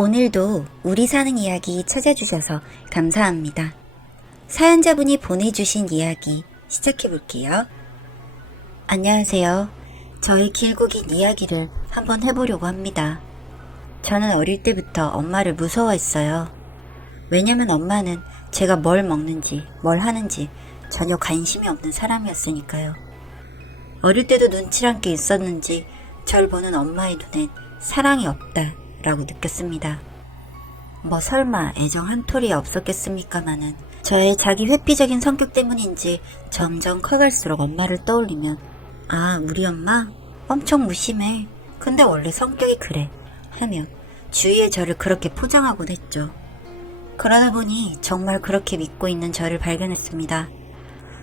오늘도 우리 사는 이야기 찾아주셔서 감사합니다. 사연자분이 보내주신 이야기 시작해볼게요. 안녕하세요. 저의 길고 긴 이야기를 한번 해보려고 합니다. 저는 어릴 때부터 엄마를 무서워했어요. 왜냐면 엄마는 제가 뭘 먹는지 뭘 하는지 전혀 관심이 없는 사람이었으니까요. 어릴 때도 눈치란 게 있었는지 절 보는 엄마의 눈엔 사랑이 없다 라고 느꼈습니다. 뭐 설마 애정 한 톨이 없었겠습니까마는 저의 자기 회피적인 성격 때문인지 점점 커갈수록 엄마를 떠올리면 우리 엄마 엄청 무심해. 근데 원래 성격이 그래 하며 주위에 저를 그렇게 포장하곤 했죠. 그러다 보니 정말 그렇게 믿고 있는 저를 발견했습니다.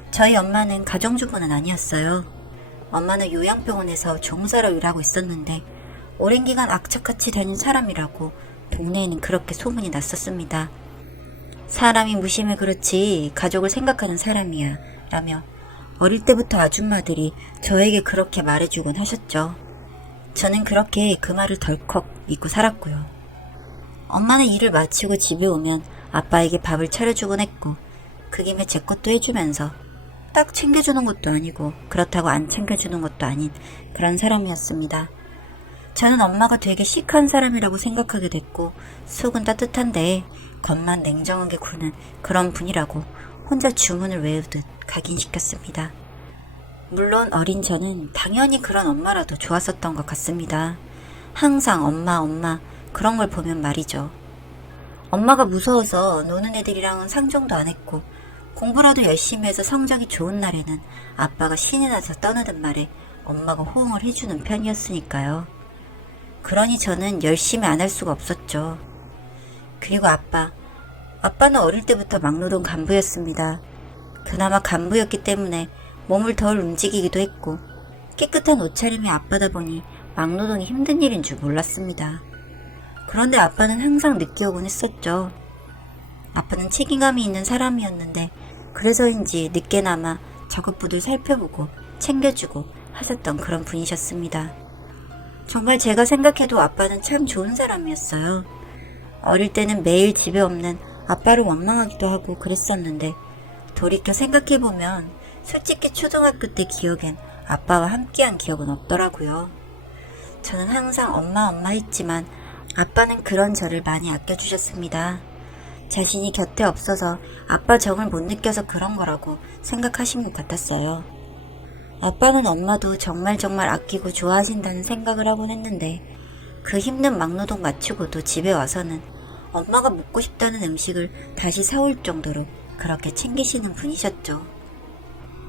저희 엄마는 가정주부는 아니었어요. 엄마는 요양병원에서 종사로 일하고 있었는데 오랜 기간 악착같이 다닌 사람이라고 동네에는 그렇게 소문이 났었습니다. 사람이 무심해 그렇지 가족을 생각하는 사람이야 라며 어릴 때부터 아줌마들이 저에게 그렇게 말해주곤 하셨죠. 저는 그렇게 그 말을 덜컥 믿고 살았고요. 엄마는 일을 마치고 집에 오면 아빠에게 밥을 차려주곤 했고 그 김에 제 것도 해주면서 딱 챙겨주는 것도 아니고 그렇다고 안 챙겨주는 것도 아닌 그런 사람이었습니다. 저는 엄마가 되게 시크한 사람이라고 생각하게 됐고 속은 따뜻한데 겉만 냉정하게 구는 그런 분이라고 혼자 주문을 외우듯 각인시켰습니다. 물론 어린 저는 당연히 그런 엄마라도 좋았었던 것 같습니다. 항상 엄마 그런 걸 보면 말이죠. 엄마가 무서워서 노는 애들이랑은 상종도 안 했고 공부라도 열심히 해서 성적이 좋은 날에는 아빠가 신이 나서 떠나는 말에 엄마가 호응을 해주는 편이었으니까요. 그러니 저는 열심히 안 할 수가 없었죠. 그리고 아빠는 어릴 때부터 막노동 간부였습니다. 그나마 간부였기 때문에 몸을 덜 움직이기도 했고 깨끗한 옷차림이 아빠다 보니 막노동이 힘든 일인 줄 몰랐습니다. 그런데 아빠는 항상 늦게 오곤 했었죠. 아빠는 책임감이 있는 사람이었는데 그래서인지 늦게나마 작업부들 살펴보고 챙겨주고 하셨던 그런 분이셨습니다. 정말 제가 생각해도 아빠는 참 좋은 사람이었어요. 어릴 때는 매일 집에 없는 아빠를 원망하기도 하고 그랬었는데 돌이켜 생각해보면 솔직히 초등학교 때 기억엔 아빠와 함께한 기억은 없더라고요. 저는 항상 엄마 했지만 아빠는 그런 저를 많이 아껴주셨습니다. 자신이 곁에 없어서 아빠 정을 못 느껴서 그런 거라고 생각하신 것 같았어요. 아빠는 엄마도 정말 아끼고 좋아하신다는 생각을 하곤 했는데 그 힘든 막노동 마치고도 집에 와서는 엄마가 먹고 싶다는 음식을 다시 사올 정도로 그렇게 챙기시는 분이셨죠.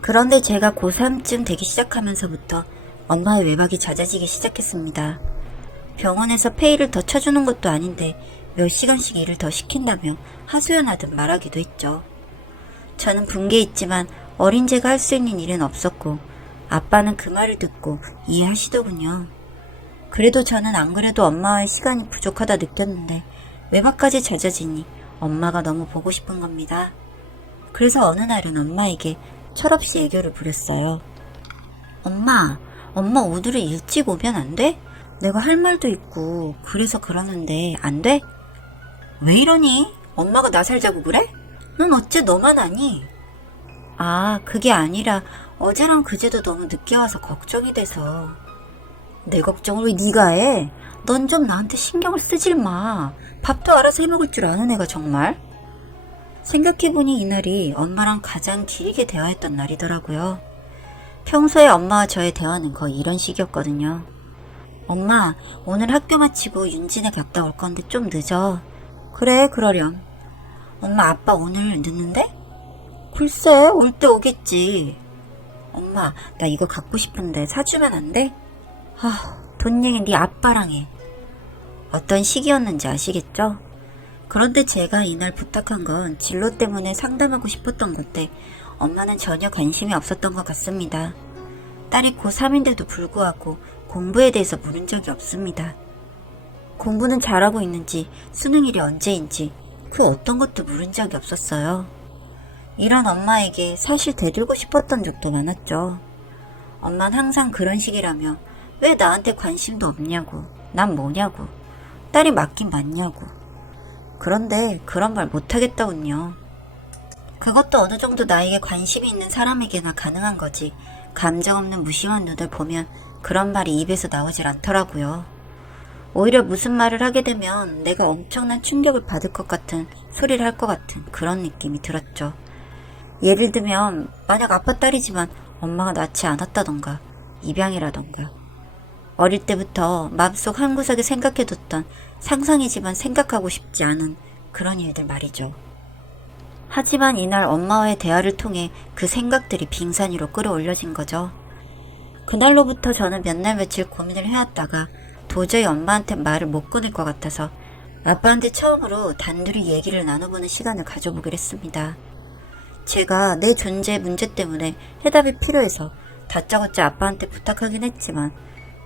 그런데 제가 고3쯤 되기 시작하면서부터 엄마의 외박이 잦아지기 시작했습니다. 병원에서 페이를 더 쳐주는 것도 아닌데 몇 시간씩 일을 더 시킨다며 하소연하듯 말하기도 했죠. 저는 분개했지만 어린 제가 할 수 있는 일은 없었고 아빠는 그 말을 듣고 이해하시더군요. 그래도 저는 안 그래도 엄마와의 시간이 부족하다 느꼈는데 외박까지 잦아지니 엄마가 너무 보고 싶은 겁니다. 그래서 어느 날은 엄마에게 철없이 애교를 부렸어요. 엄마 오늘은 일찍 오면 안 돼? 내가 할 말도 있고 그래서 그러는데 안 돼? 왜 이러니? 엄마가 나 살자고 그래? 넌 어째 너만 아니? 그게 아니라 어제랑 그제도 너무 늦게 와서 걱정이 돼서. 내 걱정을 왜 네가 해? 넌 좀 나한테 신경을 쓰질 마. 밥도 알아서 해먹을 줄 아는 애가 정말. 생각해보니 이날이 엄마랑 가장 길게 대화했던 날이더라고요. 평소에 엄마와 저의 대화는 거의 이런 식이었거든요. 엄마, 오늘 학교 마치고 윤진에 갔다 올 건데 좀 늦어. 그래, 그러렴. 엄마, 아빠 오늘 늦는데? 글쎄, 올 때 오겠지. 엄마, 나 이거 갖고 싶은데 사주면 안 돼? 돈 얘기 네 아빠랑 해. 어떤 시기였는지 아시겠죠? 그런데 제가 이날 부탁한 건 진로 때문에 상담하고 싶었던 건데 엄마는 전혀 관심이 없었던 것 같습니다. 딸이 고3인데도 불구하고 공부에 대해서 물은 적이 없습니다. 공부는 잘하고 있는지 수능일이 언제인지 그 어떤 것도 물은 적이 없었어요. 이런 엄마에게 사실 대들고 싶었던 적도 많았죠. 엄마는 항상 그런 식이라며 왜 나한테 관심도 없냐고, 난 뭐냐고, 딸이 맞긴 맞냐고. 그런데 그런 말 못하겠다군요. 그것도 어느 정도 나에게 관심이 있는 사람에게나 가능한 거지. 감정 없는 무심한 눈을 보면 그런 말이 입에서 나오질 않더라고요. 오히려 무슨 말을 하게 되면 내가 엄청난 충격을 받을 것 같은 소리를 할 것 같은 그런 느낌이 들었죠. 예를 들면 만약 아빠 딸이지만 엄마가 낳지 않았다던가 입양이라던가 어릴 때부터 마음속 한구석에 생각해뒀던 상상이지만 생각하고 싶지 않은 그런 일들 말이죠. 하지만 이날 엄마와의 대화를 통해 그 생각들이 빙산 위로 끌어올려진 거죠. 그날로부터 저는 몇 날 며칠 고민을 해왔다가 도저히 엄마한테 말을 못 꺼낼 것 같아서 아빠한테 처음으로 단둘이 얘기를 나눠보는 시간을 가져보기로 했습니다. 제가 내 존재의 문제 때문에 해답이 필요해서 다짜고짜 아빠한테 부탁하긴 했지만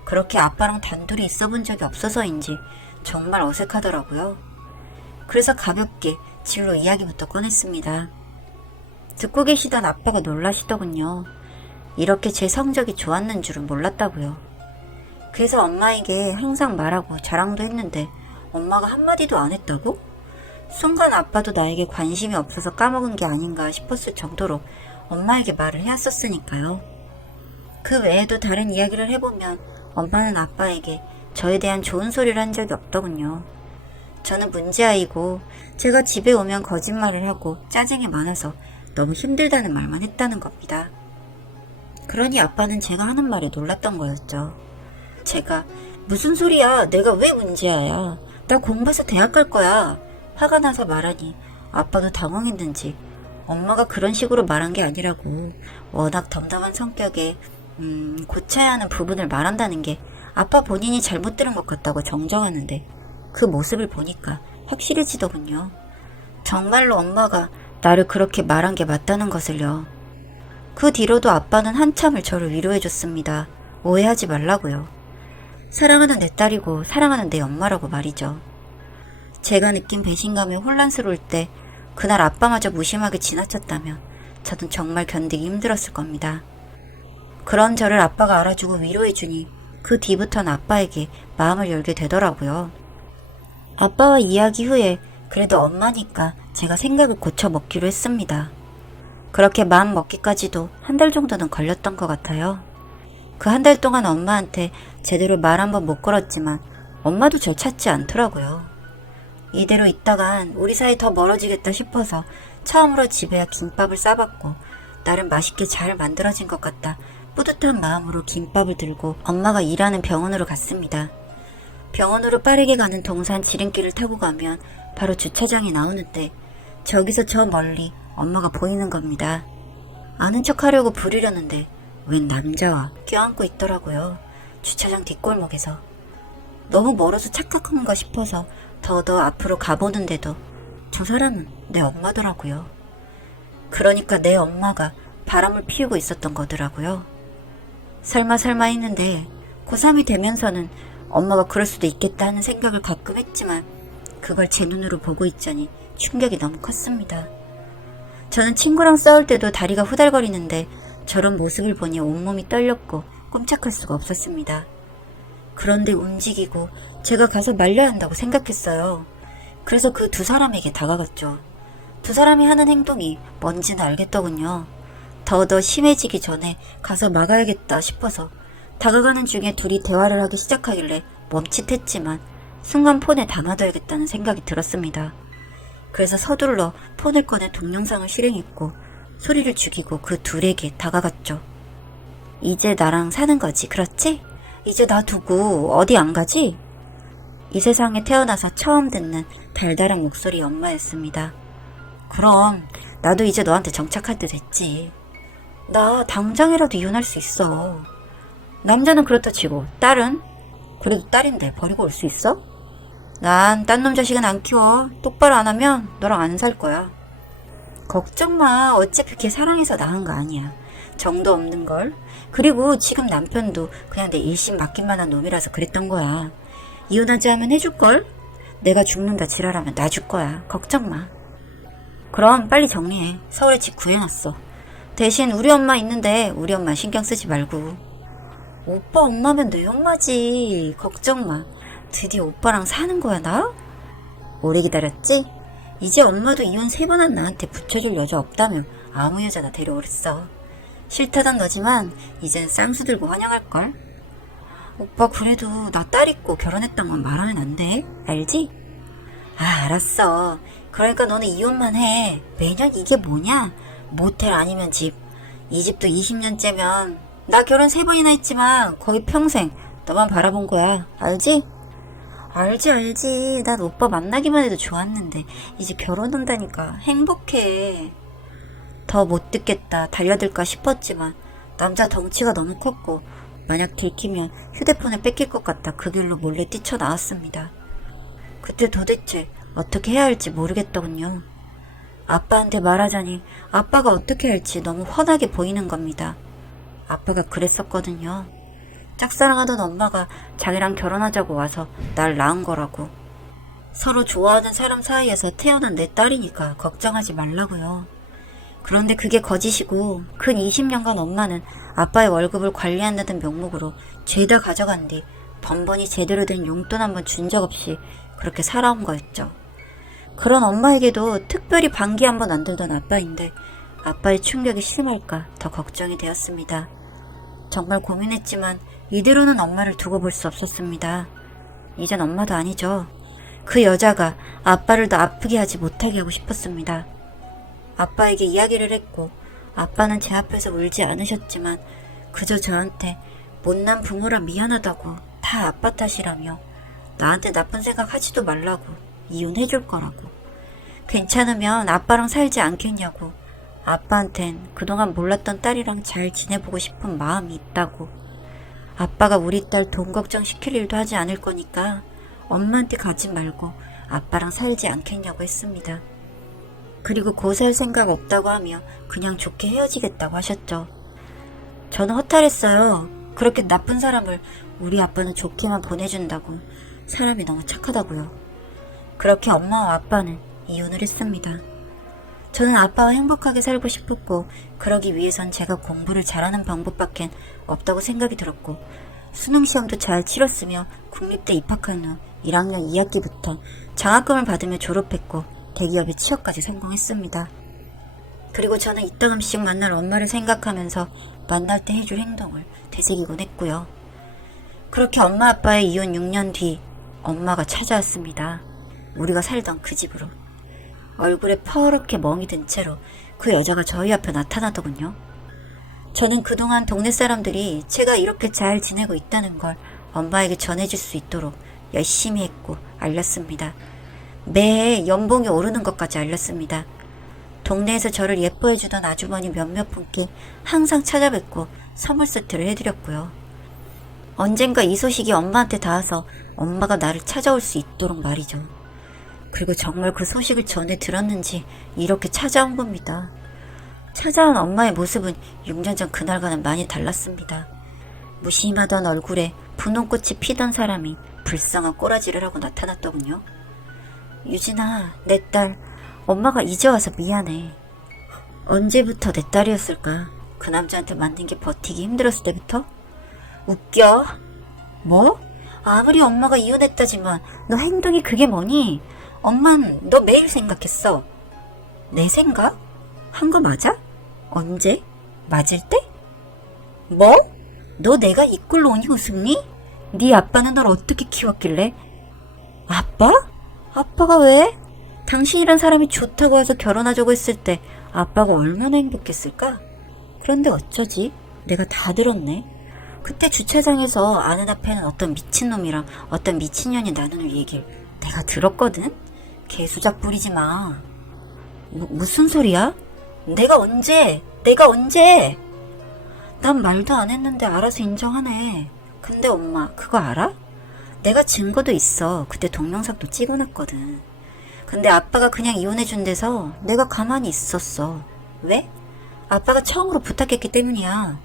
그렇게 아빠랑 단둘이 있어본 적이 없어서인지 정말 어색하더라고요. 그래서 가볍게 진로 이야기부터 꺼냈습니다. 듣고 계시던 아빠가 놀라시더군요. 이렇게 제 성적이 좋았는 줄은 몰랐다고요. 그래서 엄마에게 항상 말하고 자랑도 했는데 엄마가 한마디도 안 했다고? 순간 아빠도 나에게 관심이 없어서 까먹은 게 아닌가 싶었을 정도로 엄마에게 말을 해왔었으니까요. 그 외에도 다른 이야기를 해보면 엄마는 아빠에게 저에 대한 좋은 소리를 한 적이 없더군요. 저는 문제아이고 제가 집에 오면 거짓말을 하고 짜증이 많아서 너무 힘들다는 말만 했다는 겁니다. 그러니 아빠는 제가 하는 말에 놀랐던 거였죠. 제가 무슨 소리야, 내가 왜 문제아야, 나 공부해서 대학 갈 거야 화가 나서 말하니 아빠도 당황했는지 엄마가 그런 식으로 말한 게 아니라고 워낙 덤덤한 성격에 고쳐야 하는 부분을 말한다는 게 아빠 본인이 잘못 들은 것 같다고 정정하는데 그 모습을 보니까 확실해지더군요. 정말로 엄마가 나를 그렇게 말한 게 맞다는 것을요. 그 뒤로도 아빠는 한참을 저를 위로해줬습니다. 오해하지 말라고요. 사랑하는 내 딸이고 사랑하는 내 엄마라고 말이죠. 제가 느낀 배신감에 혼란스러울 때 그날 아빠마저 무심하게 지나쳤다면 저는 정말 견디기 힘들었을 겁니다. 그런 저를 아빠가 알아주고 위로해주니 그 뒤부터는 아빠에게 마음을 열게 되더라고요. 아빠와 이야기 후에 그래도 엄마니까 제가 생각을 고쳐 먹기로 했습니다. 그렇게 마음 먹기까지도 한 달 정도는 걸렸던 것 같아요. 그 한 달 동안 엄마한테 제대로 말 한 번 못 걸었지만 엄마도 절 찾지 않더라고요. 이대로 있다간 우리 사이 더 멀어지겠다 싶어서 처음으로 집에야 김밥을 싸봤고 나름 맛있게 잘 만들어진 것 같다 뿌듯한 마음으로 김밥을 들고 엄마가 일하는 병원으로 갔습니다. 병원으로 빠르게 가는 동산 지름길을 타고 가면 바로 주차장이 나오는데 저기서 저 멀리 엄마가 보이는 겁니다. 아는 척 하려고 부르려는데 웬 남자와 껴안고 있더라고요. 주차장 뒷골목에서. 너무 멀어서 착각한가 싶어서 더더 앞으로 가보는데도 저 사람은 내 엄마더라고요. 그러니까 내 엄마가 바람을 피우고 있었던 거더라고요. 설마 했는데 고3이 되면서는 엄마가 그럴 수도 있겠다 하는 생각을 가끔 했지만 그걸 제 눈으로 보고 있자니 충격이 너무 컸습니다. 저는 친구랑 싸울 때도 다리가 후달거리는데 저런 모습을 보니 온몸이 떨렸고 꼼짝할 수가 없었습니다. 그런데 움직이고 제가 가서 말려야 한다고 생각했어요. 그래서 그 두 사람에게 다가갔죠. 두 사람이 하는 행동이 뭔지는 알겠더군요. 더더 심해지기 전에 가서 막아야겠다 싶어서 다가가는 중에 둘이 대화를 하기 시작하길래 멈칫했지만 순간 폰에 담아둬야겠다는 생각이 들었습니다. 그래서 서둘러 폰을 꺼내 동영상을 실행했고 소리를 죽이고 그 둘에게 다가갔죠. 이제 나랑 사는 거지, 그렇지? 이제 나 두고 어디 안 가지? 이 세상에 태어나서 처음 듣는 달달한 목소리 엄마였습니다. 그럼 나도 이제 너한테 정착할 때 됐지. 나 당장이라도 이혼할 수 있어. 남자는 그렇다 치고 딸은? 그래도 딸인데 버리고 올 수 있어? 난 딴 놈 자식은 안 키워. 똑바로 안 하면 너랑 안 살 거야. 걱정 마. 어차피 걔 사랑해서 낳은 거 아니야. 정도 없는 걸. 그리고 지금 남편도 그냥 내 일심 맡길 만한 놈이라서 그랬던 거야. 이혼하지 하면 해줄걸? 내가 죽는다 지랄하면 놔줄 거야. 걱정 마. 그럼 빨리 정리해. 서울에 집 구해놨어. 대신 우리 엄마 있는데 우리 엄마 신경 쓰지 말고. 오빠 엄마면 내 엄마지. 걱정 마. 드디어 오빠랑 사는 거야, 나? 오래 기다렸지? 이제 엄마도 이혼 3번 한 나한테 붙여줄 여자 없다며 아무 여자나 데려오랬어. 싫다던 너지만 이젠 쌍수 들고 환영할걸? 오빠 그래도 나 딸 있고 결혼했던 건 말하면 안 돼. 알지? 아, 알았어. 그러니까 너는 이혼만 해. 매년 이게 뭐냐? 모텔 아니면 집. 이 집도 20년째면 나 결혼 3번이나 했지만 거의 평생 너만 바라본 거야. 알지? 알지. 난 오빠 만나기만 해도 좋았는데 이제 결혼한다니까 행복해. 더 못 듣겠다 달려들까 싶었지만 남자 덩치가 너무 컸고 만약 들키면 휴대폰을 뺏길 것 같다 그 길로 몰래 뛰쳐나왔습니다. 그때 도대체 어떻게 해야 할지 모르겠더군요. 아빠한테 말하자니 아빠가 어떻게 할지 너무 훤하게 보이는 겁니다. 아빠가 그랬었거든요. 짝사랑하던 엄마가 자기랑 결혼하자고 와서 날 낳은 거라고. 서로 좋아하는 사람 사이에서 태어난 내 딸이니까 걱정하지 말라고요. 그런데 그게 거짓이고 근 20년간 엄마는 아빠의 월급을 관리한다는 명목으로 죄다 가져간 뒤 번번이 제대로 된 용돈 한번 준 적 없이 그렇게 살아온 거였죠. 그런 엄마에게도 특별히 반기 한번 안 들던 아빠인데 아빠의 충격이 심할까 더 걱정이 되었습니다. 정말 고민했지만 이대로는 엄마를 두고 볼 수 없었습니다. 이젠 엄마도 아니죠. 그 여자가 아빠를 더 아프게 하지 못하게 하고 싶었습니다. 아빠에게 이야기를 했고 아빠는 제 앞에서 울지 않으셨지만 그저 저한테 못난 부모라 미안하다고 다 아빠 탓이라며 나한테 나쁜 생각 하지도 말라고 이혼해줄 거라고 괜찮으면 아빠랑 살지 않겠냐고 아빠한텐 그동안 몰랐던 딸이랑 잘 지내보고 싶은 마음이 있다고 아빠가 우리 딸 돈 걱정 시킬 일도 하지 않을 거니까 엄마한테 가지 말고 아빠랑 살지 않겠냐고 했습니다. 그리고 고살 생각 없다고 하며 그냥 좋게 헤어지겠다고 하셨죠. 저는 허탈했어요. 그렇게 나쁜 사람을 우리 아빠는 좋게만 보내준다고. 사람이 너무 착하다고요. 그렇게 엄마와 아빠는 이혼을 했습니다. 저는 아빠와 행복하게 살고 싶었고 그러기 위해선 제가 공부를 잘하는 방법밖엔 없다고 생각이 들었고 수능시험도 잘 치렀으며 국립대 입학한 후 1학년 2학기부터 장학금을 받으며 졸업했고 대기업에 취업까지 성공했습니다. 그리고 저는 이따금씩 만날 엄마를 생각하면서 만날 때 해줄 행동을 되새기곤 했고요. 그렇게 엄마 아빠의 이혼 6년 뒤 엄마가 찾아왔습니다. 우리가 살던 그 집으로. 얼굴에 퍼렇게 멍이 든 채로 그 여자가 저희 앞에 나타나더군요. 저는 그동안 동네 사람들이 제가 이렇게 잘 지내고 있다는 걸 엄마에게 전해줄 수 있도록 열심히 했고 알렸습니다. 매해 연봉이 오르는 것까지 알렸습니다. 동네에서 저를 예뻐해주던 아주머니 몇몇 분께 항상 찾아뵙고 선물 세트를 해드렸고요. 언젠가 이 소식이 엄마한테 닿아서 엄마가 나를 찾아올 수 있도록 말이죠. 그리고 정말 그 소식을 전해 들었는지 이렇게 찾아온 겁니다. 찾아온 엄마의 모습은 6년 전 그날과는 많이 달랐습니다. 무심하던 얼굴에 분홍꽃이 피던 사람이 불쌍한 꼬라지를 하고 나타났더군요. 유진아, 내 딸, 엄마가 이제 와서 미안해. 언제부터 내 딸이었을까? 그 남자한테 만든 게 버티기 힘들었을 때부터? 웃겨? 뭐? 아무리 엄마가 이혼했다지만 너 행동이 그게 뭐니? 엄만 너 매일 생각했어. 내 생각? 한 거 맞아? 언제? 맞을 때? 뭐? 너 내가 이 꼴로 오니 웃음니? 네 아빠는 널 어떻게 키웠길래? 아빠? 아빠가 왜? 당신이란 사람이 좋다고 해서 결혼하자고 했을 때 아빠가 얼마나 행복했을까? 그런데 어쩌지? 내가 다 들었네. 그때 주차장에서 아는 앞에는 어떤 미친놈이랑 어떤 미친년이 나누는 얘기를 내가 들었거든? 개수작 부리지 마. 무슨 소리야? 내가 언제? 난 말도 안 했는데 알아서 인정하네. 근데 엄마 그거 알아? 내가 증거도 있어. 그때 동영상도 찍어놨거든. 근데 아빠가 그냥 이혼해준대서 내가 가만히 있었어. 왜? 아빠가 처음으로 부탁했기 때문이야.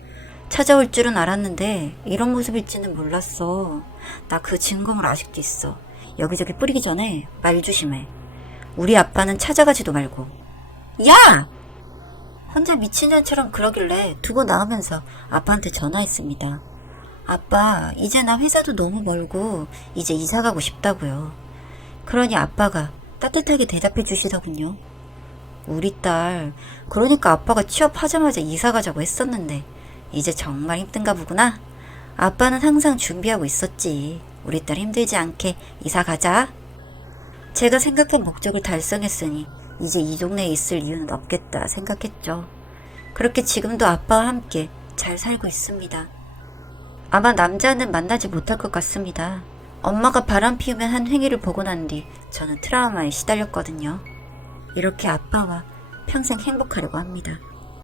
찾아올 줄은 알았는데 이런 모습일지는 몰랐어. 나 그 증거물 아직도 있어. 여기저기 뿌리기 전에 말 조심해. 우리 아빠는 찾아가지도 말고. 야! 혼자 미친년처럼 그러길래 두고 나오면서 아빠한테 전화했습니다. 아빠, 이제 나 회사도 너무 멀고 이제 이사 가고 싶다고요. 그러니 아빠가 따뜻하게 대답해 주시더군요. 우리 딸, 그러니까 아빠가 취업하자마자 이사 가자고 했었는데 이제 정말 힘든가 보구나. 아빠는 항상 준비하고 있었지. 우리 딸 힘들지 않게 이사 가자. 제가 생각한 목적을 달성했으니 이제 이 동네에 있을 이유는 없겠다 생각했죠. 그렇게 지금도 아빠와 함께 잘 살고 있습니다. 아마 남자는 만나지 못할 것 같습니다. 엄마가 바람 피우면 한 행위를 보고 난 뒤 저는 트라우마에 시달렸거든요. 이렇게 아빠와 평생 행복하려고 합니다.